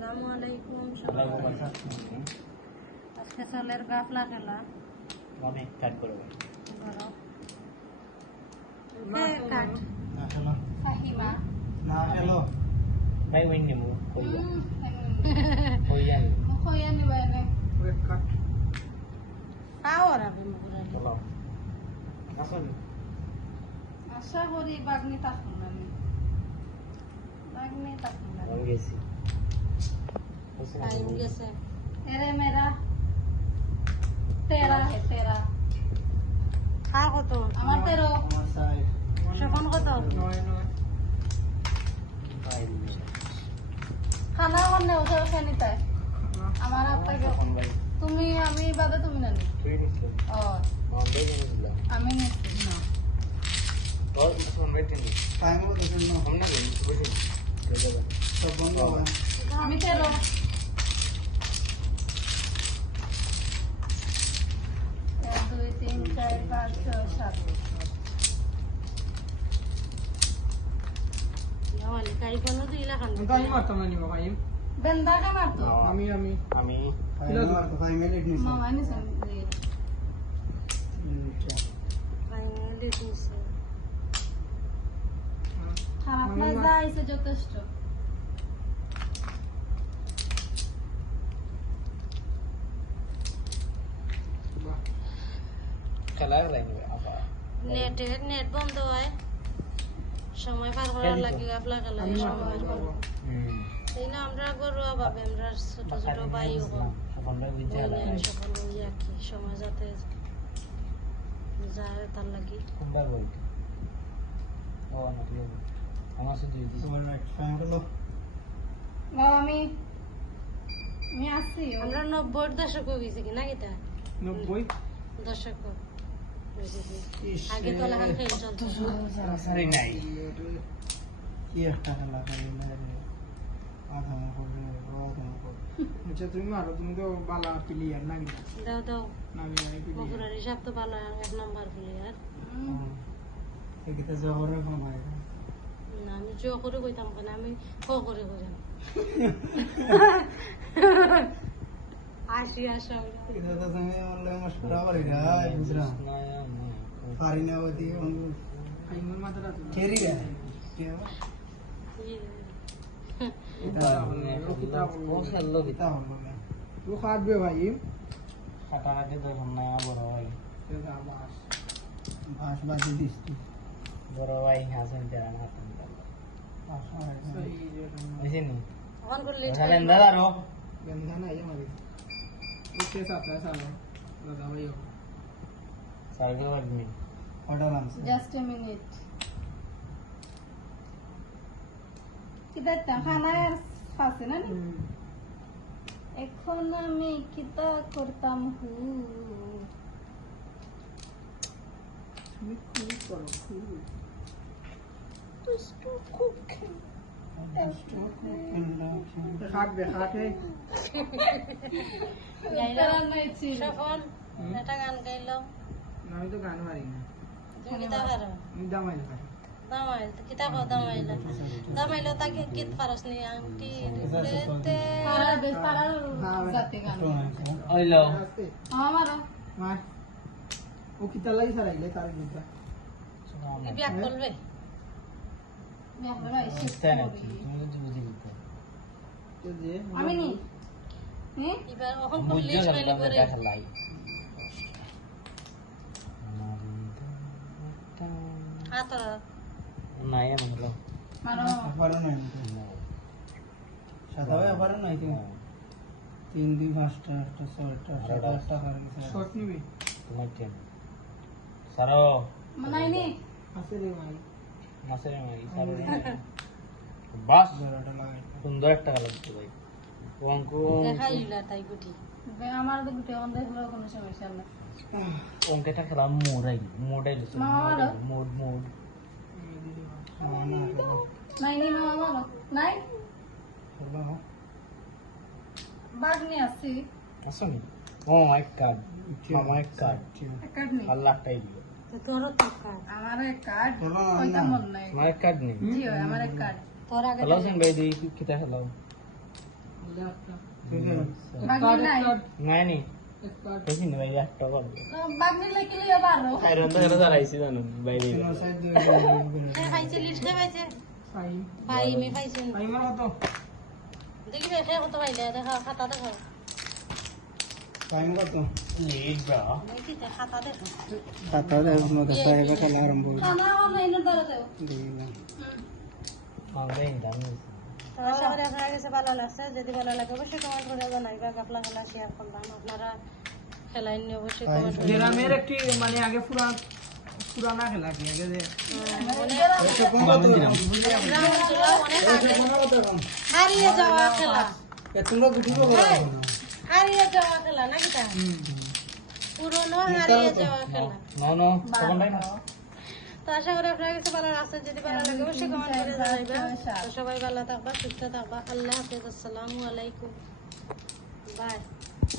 আসসালামু আলাইকুম আজকে চলের গাফলা খেলা আমি কাট করব কাট ফাহিমা। না খেলো ভাই উইন নিমু কইয়া কইয়া নি কাট খাও আর আমি মুগুরা চলো। আসুন আশা করি বাগনি থাকুন আমি বাগনি থাকুন আমি গেছি। টাইম গেছে এরে মেরা তেরা হে তেরা খা কত আমার তেরো আমার সাইড সখন কত ভাই খানা আমার নেও তো খানি তাই আমার আপনাকে তখন ভাই তুমি আমি বাদে তুমি নানি তুই নিছো ও বন্ধে নিছিলাম আমি নিচ্ছি না তোর তখন ভাই তিন টাইম মতো শুনো हम ना গেছি বুঝি সব বন্ধ হবে আমি আমি মারতাম না নিবা ভাই বেন্দাকে মারতো আমি আমি আমি ফাইভ মিনিট নিছি মামা নিছে খারাপ না যাইছে যথেষ্ট খেলা নেটের নেট বন্ধ হয় সময় পার করার লাগে আপলা খেলা আমি সময় এই না আমরা গরুয়া ভাবে আমরা ছোট ছোট ভাই ভাই বুঝে আলা সময় যাতে যায় তার লাগি। আছে আমি আমি আসছি আমরা নব্বই দশক গেছি কি না গীতা? নব্বই? দশক। কি। আগে তো লাগান খেয়ে চলতো। সারি নাই। কি একটা খেলা মেরে আধা করে আধা করে আচ্ছা তুমি মারো তুমি তো বালা প্লেয়ার না দাও দাও। না আমি বগুড়ার হিসাব তো ভালো এক নম্বর জহরে না আমি জো করে কইতাম আমি ক করে কইতাম? আসি আসো এটা তো তুমি অনলাইন মশকরা বলি না বুঝলা পারি না ওই দিয়ে আমার মাথাটা কেরি গা এটা বলে রকিতা বলে হ্যালো বিতা বলে তুই খাটবে ভাই খাটা আগে দেখুন না বড় ভাই। বাস। বাস বাস দিস বড় ভাই হাসান তেরা মাথা আসলে সরি যে কোন করলে বেন্দা দাও বেন্দা না এই মারি उसके साथ है साला दादा भाई हो survey Aadmi order answer just a minute কিতা খানার ফাসে না নি? এখন আমি কিতা করতাম হু खाट बे खाट है গাইলাম সফল হুম। আমি তো গান পারি না দামাইল তো কিতা কও দামাইল দামাইল তাকে কিত পারস নি আংটি রিপ্লেতে পারা বেশ পারা যাতে গান আই লাভ আমার মার ও কিতা লাই সারাইলে তার বিটা বিয়া করবে আমি নি? এবার অহন করলে চলে পরে। আতা নাই। আমি হলো। মারো। আবার নাই সাদাও আবার নাই তুমি তিন দুই পাঁচটা আটটা ছয়টা সাতটা আটটা হার নিবি? তোমার টেন সারো মানাই আছে রে ভাই। বাস। সুন্দর একটা কালার দিতে ভাই। অঙ্কটা খেলাম মোড়াই মোড়াই মোড মোড নাই মামা নাই? বাঘ নিয়ে আসছি। আসুন ও এক কার্ড। মামা এক কার্ড। কার্ড নেই আর লাখটাই দিল তো কার্ড। আমার কার্ড কইতা মন নাই। আমার কার্ড নেই। জি আমার কার্ড। তোর আগে হ্যালো সেন ভাই দিই হ্যালো বাগনি নাই? না। দেখা খাতা দেখো ফাইম কত লিড ব্রা দেখি তে খাতা দেখো মধ্যে খেলা আরম্ভ আমরা আপনার কাছে ভালো লাগছে যদি ভালো লাগে অবশ্যই কমেন্ট করে জানাইবা গাপলা খেলা শেয়ার করলাম আপনারা খেলা নিয়ে অবশ্যই কমেন্ট করে গ্রামের একটি মানে আগে পুরান পুরানা খেলা কি? আগে যে হারিয়ে যাওয়া খেলা। তোমরা গুটিরও হারিয়ে যাওয়া খেলা নাকি তা পুরনো হারিয়ে যাওয়া খেলা। নো নো তখন তাই না তো আশা করি আপনার কাছে ভালো আছে যদি ভালো লাগে অবশ্যই কমেন্ট করে জানাইবা সবাই ভালো থাকবা সুস্থ থাকবা। আল্লাহ হাফেজ আসসালামু আলাইকুম। বাই।